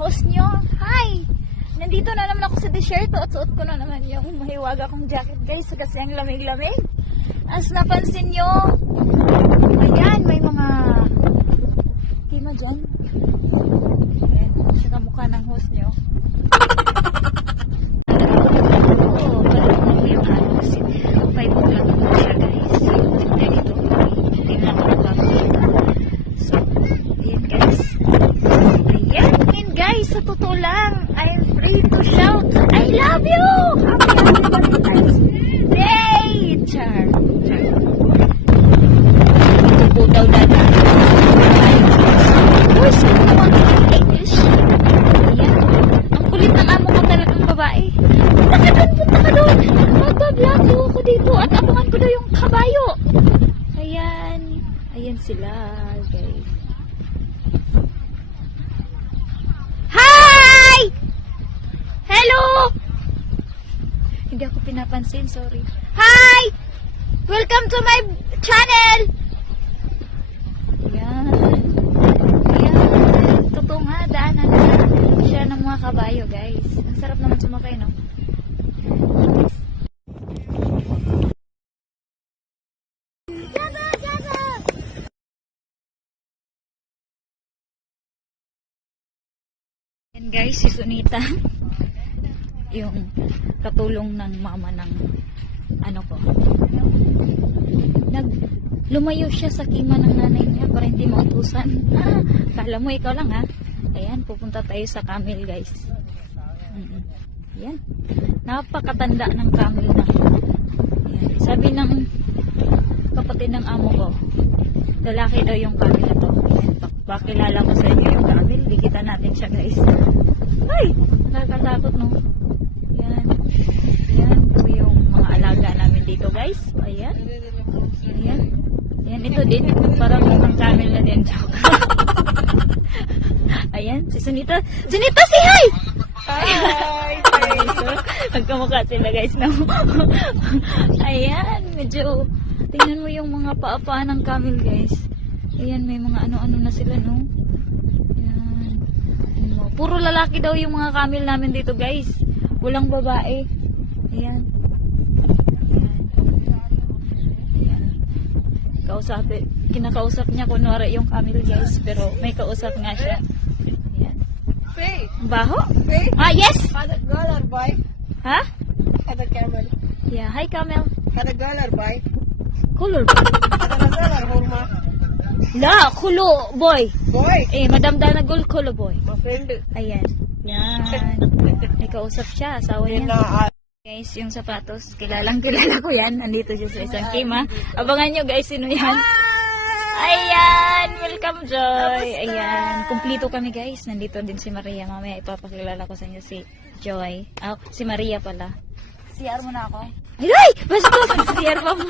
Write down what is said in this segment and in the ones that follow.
host nyo. Hi! Nandito na naman ako sa desierto at suot ko na naman yung mahiwaga kong jacket guys kasi ang lamig-lamig. As napansin nyo, ayan, may mga kima dyan. Ayan, sa kamukha ng host nyo. Oo, parang ano yung ano kasi 5 o'clock na siya guys. Dahil ito, hindi na ako nagpapakita. So, ayan guys. Ayan, and guys, sa totoo lang, I'm free to shout, I love you! Day! Char. Ito po daw dada. Uy, sino naman English? Ayan. Ang kulit ng amo ko talagang babae. Punta ka doon, punta ka doon. Magbablog daw ako dito at abangan ko daw yung kabayo. Ayan. Ayan sila, guys. Hi! Hello! Hindi ako pinapansin, sorry. Hi! Welcome to my channel! Ayan. Ayan. Totoo nga, daanan na siya ng mga kabayo, guys. Ang sarap naman sumakay, no? Yan guys, si Sunita. Yung katulong ng mama ng ano ko. Nag lumayo siya sa kima ng nanay niya para hindi mautusan. Ah, kala mo ikaw lang ha. Ayan, pupunta tayo sa camel guys. Mm-mm. Ayan. Napakatanda ng camel na. Sabi ng kapatid ng amo ko, lalaki daw yung camel na to. Ayan, pak- pakilala ko sa inyo yung camel. Dikita natin siya guys. Ay! Nakakatakot no. Ayan. Ayan po yung mga alaga namin dito guys. Ayan. Ayan. Ayan, ito din. Parang mukhang camel na din. Joke. Ayan, si Sunita. Sunita, say hi! Hi! magkamukha sila guys na. Ayan, medyo, tingnan mo yung mga paa-paa ng camel guys. Ayan, may mga ano-ano na sila no. Ayan. Puro lalaki daw yung mga camel namin dito guys. Walang babae. Ayan. Ayan. Kausap, kinakausap niya kunwari yung camel guys. Pero may kausap nga siya. Ayan. Faye, Baho? Faye, Ah, yes! had a girl or boy? Ha? Had a camel. Yeah, hi camel. Had a girl or boy? Color ba? Had a Razal or Hurma? La, kulo boy. Boy, Eh, Madam Dana Gold, kulo boy. my friend. Ayan. Yan. May kausap siya, asawa niya. Guys, yung sapatos, kilalang kilala ko yan. Nandito siya sa isang kima. Abangan nyo guys, sino yan. Ayan! Welcome, Joy! Ayan. Kumplito kami, guys. Nandito din si Maria. Mamaya ipapakilala ko sa inyo si Joy. Ah, si Maria pala. CR mo na ako. Ay, ay! Basta! Siyar pa mo.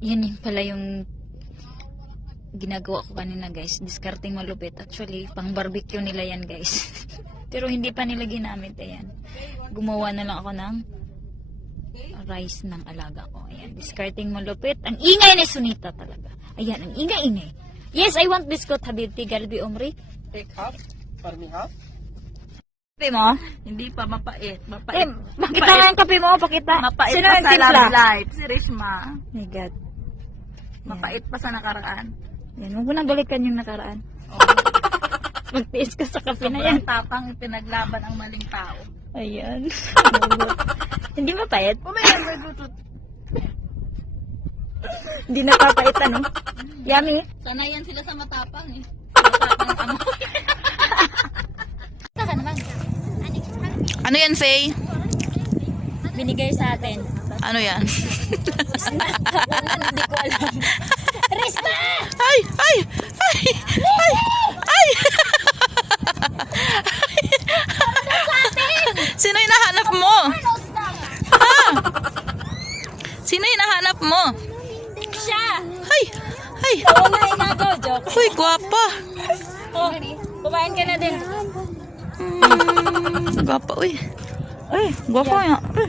Yan yung pala yung ginagawa ko kanina guys. Discarding malupit. Actually, pang barbecue nila yan guys. Pero hindi pa nila ginamit. Ayan. Gumawa na lang ako ng rice ng alaga ko. Ayan. Discarding malupit. Ang ingay ni Sunita talaga. Ayan. Ang ingay-ingay. Yes, I want biscuit habibti. Galbi umri. Take half, for me half. Kape mo? Hindi pa mapait. Eh, Mapait. pakita nga ang kape mo. Pakita. Mapait Sino pa sa love life. Si Rishma. Oh my God. Mapait pa sa nakaraan. Yan. Huwag mo nang balikan yung nakaraan. Magtiis ka sa kape na yan. Sobrang tapang ipinaglaban ang maling tao. Ayan. Hindi mapayat. Oh my God, we're good. Hindi napapait ano. Yummy. Sanayan sila sa matapang eh. Ano yan, Faye? Binigay sa atin. Ano yan? Hindi ko alam. Rispa! Ay! Ay! Ay! Ay! Ay! Sino yung nahanap mo? Ha? Sino yung nahanap mo? Siya! Ay! Ay! Oo na, inago, joke. Uy, gwapa. Oh, Kumain ka na din. Mm, gwapa, uy. Uy, gwapa nga. Uy.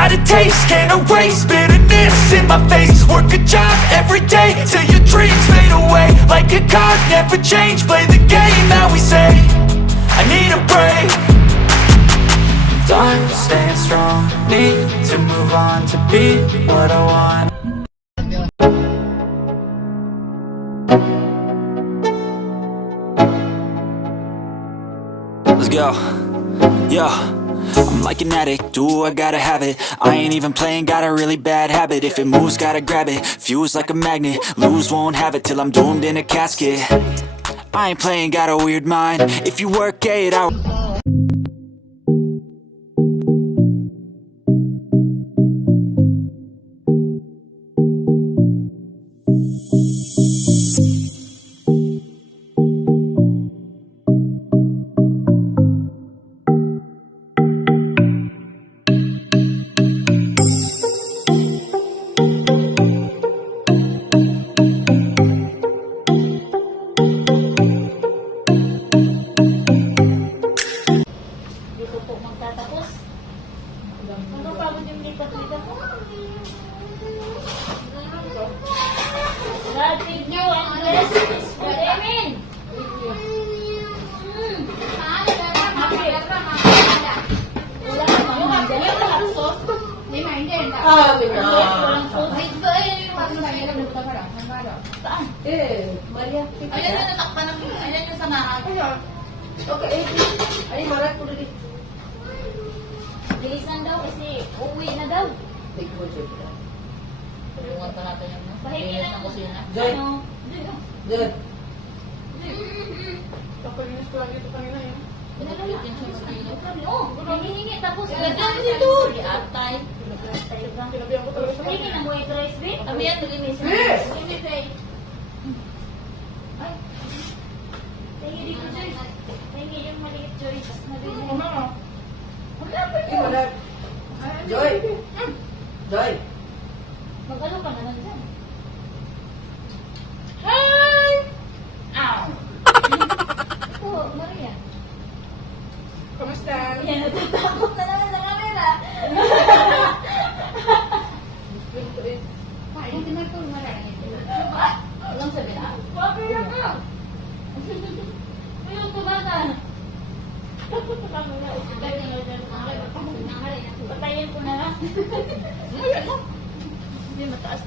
Got a taste, can't erase bitterness in my face. Work a job every day till your dreams fade away. Like a card, never change, play the game that we say. I need a break. Time staying strong, need to move on to be what I want. Let's go. Yeah. I'm like an addict, do I gotta have it? I ain't even playing, got a really bad habit. If it moves, gotta grab it, fuse like a magnet Lose, won't have it till I'm doomed in a casket. I ain't playing, got a weird mind. If you work eight hours Saan? Ayan yung natakpan ng, ayan yung samahan. Bilisan daw kasi uuwi na daw. Tulungan pa natin yung Pahingi linis na ng kusina. Ano? Pinagulit din siya mag-ilo. Oh, hinihingi tapos. Lagyan mo dito. Atay. Pahingi ng white rice, babe. Kami yan, nalinis. Linis eh. Ay. Pahingi dito, Joyce. Pahingi yung maliit, Joyce. Maliit. Joy! Joy! Mag-ano ka na lang dyan. Hi! Ow! Ito, Maria. Kamusta? Yan, natatakot na naman sa camera. Walang sabi na. Papi na ka. Ayun, tumakan. Patayin ko na lang. Hindi, mataas.